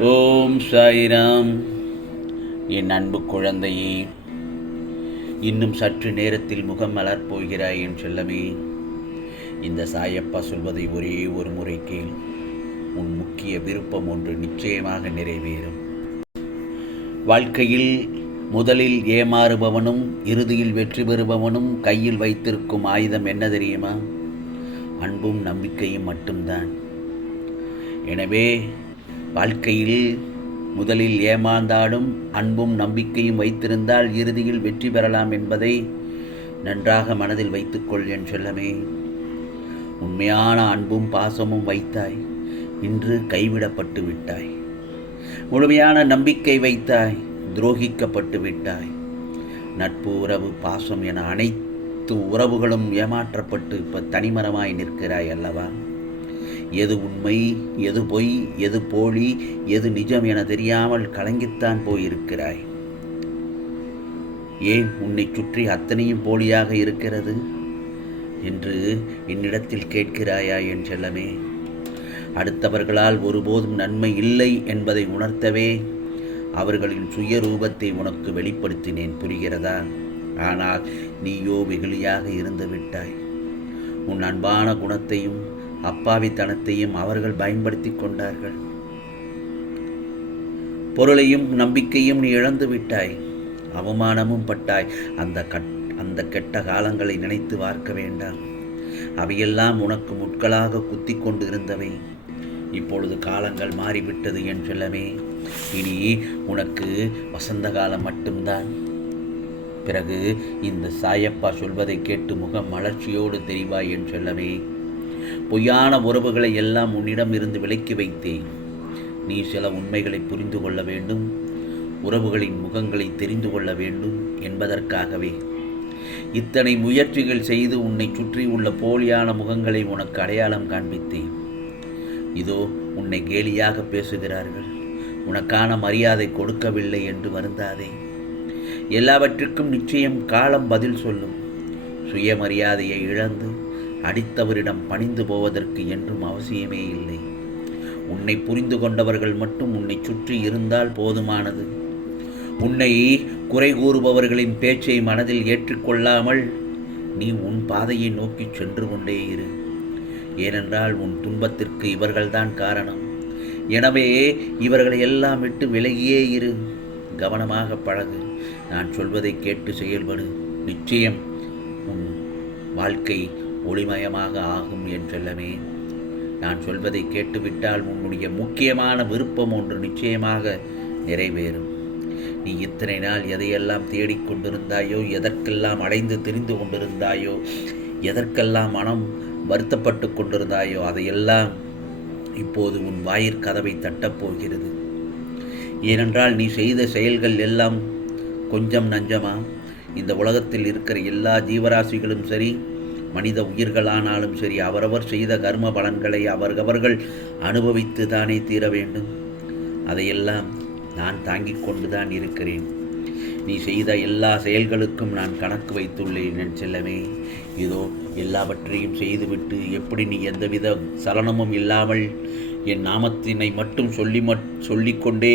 ஓம் சாய்ராம். என் அன்பு குழந்தையே இன்னும் சற்று நேரத்தில் முகம் மலர்போகிறாய் என் செல்லமே. இந்த சாயப்பா சொல்வதை ஒரே ஒரு முறை கேள். உன் முக்கிய விருப்பம் ஒன்று நிச்சயமாக நிறைவேறும். வாழ்க்கையில் முதலில் ஏமாறுபவனும் இறுதியில் வெற்றி பெறுபவனும் கையில் வைத்திருக்கும் ஆயுதம் என்ன தெரியுமா? அன்பும் நம்பிக்கையும் மட்டும்தான். எனவே வாழ்க்கையில் முதலில் ஏமாந்தாலும் அன்பும் நம்பிக்கையும் வைத்திருந்தால் இறுதியில் வெற்றி பெறலாம் என்பதை நன்றாக மனதில் வைத்துக்கொள் என் செல்லமே. உண்மையான அன்பும் பாசமும் வைத்தாய். இன்று கைவிடப்பட்டு விட்டாய். முழுமையான நம்பிக்கை வைத்தாய். துரோகிக்கப்பட்டு விட்டாய். நட்பு உறவு பாசம் என அனைத்து உறவுகளும் ஏமாற்றப்பட்டு இப்போ தனிமரமாய் நிற்கிறாய் அல்லவா? எது உண்மை எது பொய் எது போலி எது நிஜம் என தெரியாமல் கலங்கித்தான் போயிருக்கிறாய். ஏன் உன்னை சுற்றி அத்தனையும் போலியாக இருக்கிறது? என்று என்னிடத்தில் கேட்கிறாயா என் செல்லமே? அடுத்தவர்களால் ஒருபோதும் நன்மை இல்லை என்பதை உணர்த்தவே அவர்களின் சுயரூபத்தை உனக்கு வெளிப்படுத்தினேன் புரிகிறதா? ஆனால் நீயோ வெகுளியாக இருந்து விட்டாய். உன் அன்பான குணத்தையும் அப்பாவித்தனத்தையும் அவர்கள் பயன்படுத்தி கொண்டார்கள். பொருளையும் நம்பிக்கையும் நீ இழந்து விட்டாய். அவமானமும் பட்டாய். அந்த கட் அந்த கெட்ட காலங்களை நினைத்து பார்க்க வேண்டாம். அவையெல்லாம் உனக்கு முட்களாக குத்தி கொண்டு இருந்தவை இப்பொழுது காலங்கள் மாறிவிட்டது என் செல்லமே. இனி உனக்கு வசந்த காலம் மட்டும்தான். பிறகு இந்த சாயப்பா சொல்வதை கேட்டு முகம் மலர்ச்சியோடு தெரிவாய் என் செல்லமே. பொய்யான உறவுகளை எல்லாம் உன்னிடம் இருந்து விலக்கி வைத்தேன். நீ சில உண்மைகளை புரிந்து கொள்ள வேண்டும். உறவுகளின் முகங்களை தெரிந்து கொள்ள வேண்டும் என்பதற்காகவே. இத்தனை முயற்சிகள் செய்து உன்னை சுற்றி உள்ள போலியான முகங்களை உனக்கு அடையாளம் காண்பித்தேன். இதோ உன்னை கேலியாக பேசுகிறார்கள். உனக்கான மரியாதை கொடுக்கவில்லை என்று வருந்தாதே. எல்லாவற்றுக்கும் நிச்சயம் காலம் பதில் சொல்லும். சுயமரியாதையை இழந்து அடித்தவரிடம் பணிந்து போவதற்கு என்றும் அவசியமே இல்லை. உன்னை புரிந்து கொண்டவர்கள் மட்டும் உன்னை சுற்றி இருந்தால் போதுமானது. உன்னை குறை கூறுபவர்களின் பேச்சை மனதில் ஏற்றுக்கொள்ளாமல் நீ உன் பாதையை நோக்கி சென்று கொண்டே இரு. ஏனென்றால் உன் துன்பத்திற்கு இவர்கள்தான் காரணம். எனவே இவர்களை எல்லாம் விட்டு விலகியே இரு. கவனமாக பழகு. நான் சொல்வதை கேட்டு செயல்படு. நிச்சயம் உன் வாழ்க்கை ஒளிமயமாக ஆகும் என் செல்லமே. நான் சொல்வதை கேட்டுவிட்டால் உன்னுடைய முக்கியமான விருப்பம் ஒன்று நிச்சயமாக நிறைவேறும். நீ இத்தனை நாள் எதையெல்லாம் தேடிக்கொண்டிருந்தாயோ எதற்கெல்லாம் அடைந்து தெரிந்து கொண்டிருந்தாயோ எதற்கெல்லாம் மனம் வருத்தப்பட்டு கொண்டிருந்தாயோ அதையெல்லாம் இப்போது உன் வாயிற் கதவை தட்டப்போகிறது ஏனென்றால் நீ செய்த செயல்கள் எல்லாம் கொஞ்சம் நஞ்சமா? இந்த உலகத்தில் இருக்கிற எல்லா ஜீவராசிகளும் சரி மனித உயிர்களானாலும் சரி அவரவர் செய்த கர்ம பலன்களை அவரவர்கள் அனுபவித்து தானே தீர வேண்டும். அதையெல்லாம் நான் தாங்கிக் கொண்டுதான் இருக்கிறேன். நீ செய்த எல்லா செயல்களுக்கும் நான் கணக்கு வைத்துள்ளேன் என் செல்லமே. இதோ எல்லாவற்றையும் செய்துவிட்டு எப்படி நீ எந்தவித சலனமும் இல்லாமல் என் நாமத்தினை மட்டும் சொல்லி மட் சொல்லிக்கொண்டே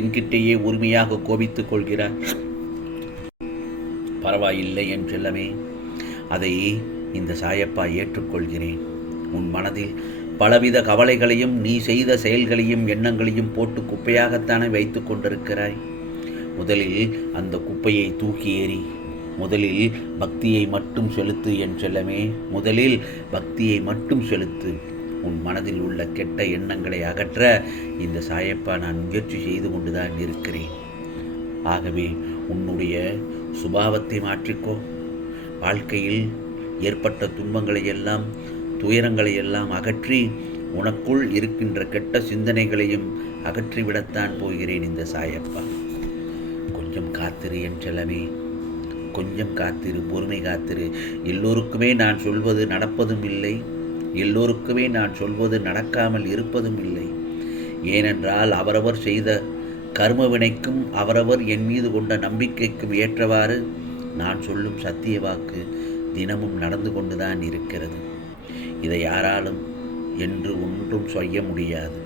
என்கிட்டேயே உரிமையாக கோபித்துக் கொள்கிறார் பரவாயில்லை என் செல்லமே. அதை இந்த சாயப்பா ஏற்றுக்கொள்கிறேன். உன் மனதில் பலவித கவலைகளையும் நீ செய்த செயல்களையும் எண்ணங்களையும் போட்டு குப்பையாகத்தானே வைத்து கொண்டிருக்கிறாய். முதலில் அந்த குப்பையை தூக்கி ஏறி முதலில் பக்தியை மட்டும் செலுத்து என் செல்லமே முதலில் பக்தியை மட்டும் செலுத்து. உன் மனதில் உள்ள கெட்ட எண்ணங்களை அகற்ற இந்த சாயப்பா நான் முயற்சி செய்து கொண்டுதான் இருக்கிறேன். ஆகவே உன்னுடைய சுபாவத்தை மாற்றிக்கோ. வாழ்க்கையில் ஏற்பட்ட துன்பங்களை எல்லாம் துயரங்களை எல்லாம் அகற்றி உனக்குள் இருக்கின்ற கெட்ட சிந்தனைகளையும் அகற்றிவிடத்தான் போகிறேன் இந்த சாயப்பா. கொஞ்சம் காத்திரு என் செலவே கொஞ்சம் காத்திரு பொறுமை காத்திரு. எல்லோருக்குமே நான் சொல்வது நடப்பதும் இல்லை. எல்லோருக்குமே நான் சொல்வது நடக்காமல் இருப்பதும் இல்லை. ஏனென்றால் அவரவர் செய்த கர்மவினைக்கும் அவரவர் என் மீது கொண்ட நம்பிக்கைக்கும் ஏற்றவாறு நான் சொல்லும் சத்திய வாக்கு தினமும் நடந்து கொண்டுதான் இருக்கிறது. இதை யாராலும் என்று ஒன்றும் செய்ய முடியாது.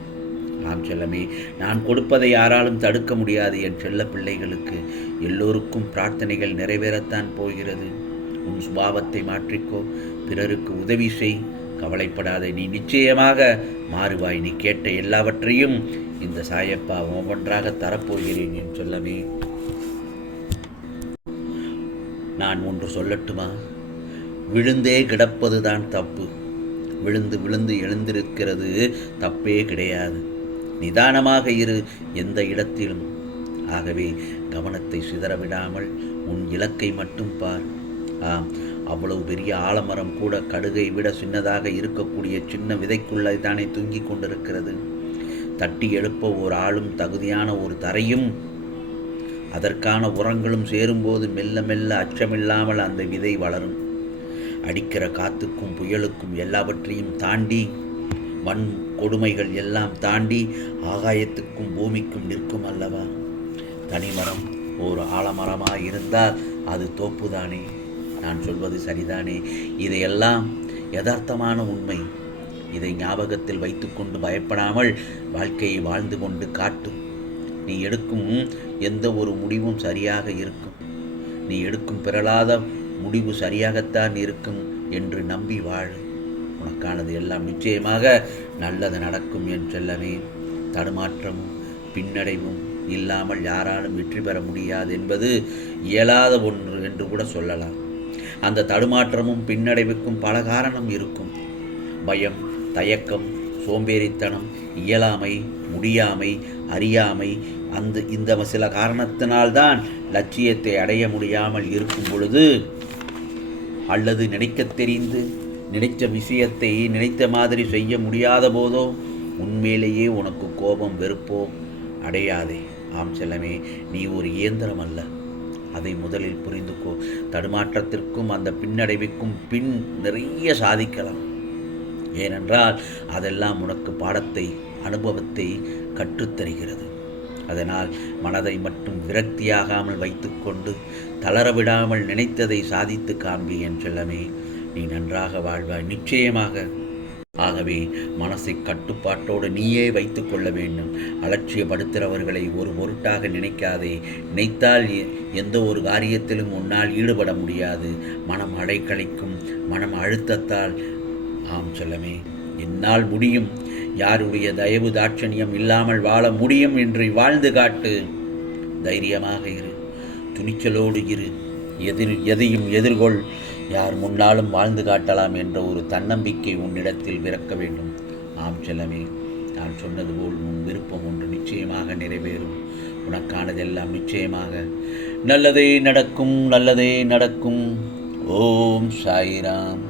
ஆம் செல்லமே நான் கொடுப்பதை யாராலும் தடுக்க முடியாது. என் செல்ல பிள்ளைகளுக்கு எல்லோருக்கும் பிரார்த்தனைகள் நிறைவேறத்தான் போகிறது. உன் சுபாவத்தை மாற்றிக்கோ. பிறருக்கு உதவி செய். கவலைப்படாதே. நீ நிச்சயமாக மாறுவாய். நீ கேட்ட எல்லாவற்றையும் இந்த சாயப்பா ஒவ்வொன்றாக தரப்போகிறேன் என் சொல்லமே. நான் ஒன்று சொல்லட்டுமா? விழுந்தே கிடப்பதுதான் தப்பு. விழுந்து விழுந்து எழுந்திருக்கிறது தப்பே கிடையாது. நிதானமாக இரு எந்த இடத்திலும். ஆகவே கவனத்தை சிதறவிடாமல் உன் இலக்கை மட்டும் பார். ஆம் அவ்வளவு பெரிய ஆலமரம் கூட கடுகை விட சின்னதாக இருக்கக்கூடிய சின்ன விதைக்குள்ளே தானே தூங்கிக் கொண்டிருக்கிறது. தட்டி எழுப்ப ஒரு ஆளும் தகுதியான ஒரு தரையும் அதற்கான உரங்களும் சேரும்போது மெல்ல மெல்ல அச்சமில்லாமல் அந்த விதை வளரும். அடிக்கிற காத்துக்கும் புயலுக்கும் எல்லாவற்றையும் தாண்டி மண் கொடுமைகள் எல்லாம் தாண்டி ஆகாயத்துக்கும் பூமிக்கும் நிற்கும் அல்லவா? தனிமரம் ஒரு ஆலமரமாக இருந்தால் அது தோப்புதானே? நான் சொல்வது சரிதானே? இதையெல்லாம் யதார்த்தமான உண்மை. இதை ஞாபகத்தில் வைத்துக்கொண்டு பயப்படாமல் வாழ்க்கையை வாழ்ந்து கொண்டு காட்டும் நீ எடுக்கும் எந்த ஒரு முடிவும் சரியாக இருக்கும். நீ எடுக்கும் பிறலாத முடிவு சரியாகத்தான் இருக்கும் என்று நம்பி வாழு. உனக்கானது எல்லாம் நிச்சயமாக நல்லது நடக்கும் என்று செல்லவே தடுமாற்றமும் பின்னடைவும் இல்லாமல் யாராலும் வெற்றி பெற முடியாது என்பது இயலாத ஒன்று என்று கூட சொல்லலாம். அந்த தடுமாற்றமும் பின்னடைவுக்கும் பல காரணம் இருக்கும். பயம் தயக்கம் சோம்பேறித்தனம் இயலாமை முடியாமை அறியாமை அந்த இந்த சில காரணத்தினால்தான் லட்சியத்தை அடைய முடியாமல் இருக்கும் பொழுது அல்லது நினைக்கத் தெரிந்து நினைத்த விஷயத்தை நினைத்த மாதிரி செய்ய முடியாத போதோ உண்மையிலேயே உனக்கு கோபம் வெறுப்போ அடையாதே. ஆம் செல்லமே நீ ஒரு இயந்திரம் அல்ல. அதை முதலில் புரிந்துக்கோ. தடுமாற்றத்திற்கும் அந்த பின்னடைவுக்கும் பின் நிறைய சாதிக்கலாம். ஏனென்றால் அதெல்லாம் உனக்கு பாடத்தை அனுபவத்தை கற்றுத்தருகிறது. அதனால் மனதை மட்டும் விரக்தியாகாமல் வைத்துக்கொண்டு தளரவிடாமல் நினைத்ததை சாதித்து காண்பி என் செல்லமே. நீ நன்றாக வாழ்வாய். நிச்சயமாக. ஆகவே மனசை கட்டுப்பாட்டோடு நீயே வைத்து கொள்ள வேண்டும். அலட்சியப்படுத்துகிறவர்களை ஒரு பொருட்டாக நினைக்காதே. நினைத்தால் எந்த ஒரு காரியத்திலும் உன்னால் ஈடுபட முடியாது. மனம் அடைக்கழிக்கும் மனம் அழுத்தத்தால் ஆம் செல்லமே என்னால் முடியும். யாருடைய தயவு தாட்சணியம் இல்லாமல் வாழ முடியும் என்று வாழ்ந்து காட்டு. தைரியமாக இரு துணிச்சலோடு இரு. எதிர் எதையும் எதிர்கொள். யார் முன்னாலும் வாழ்ந்து காட்டலாம் என்ற ஒரு தன்னம்பிக்கை உன்னிடத்தில் பிறக்க வேண்டும். ஆம் செல்லமே நான் சொன்னது போல் உன் விருப்பம் ஒன்று நிச்சயமாக நிறைவேறும். உனக்கானதெல்லாம் நிச்சயமாக. நல்லதே நடக்கும் நல்லதே நடக்கும். ஓம் சாய்ராம்.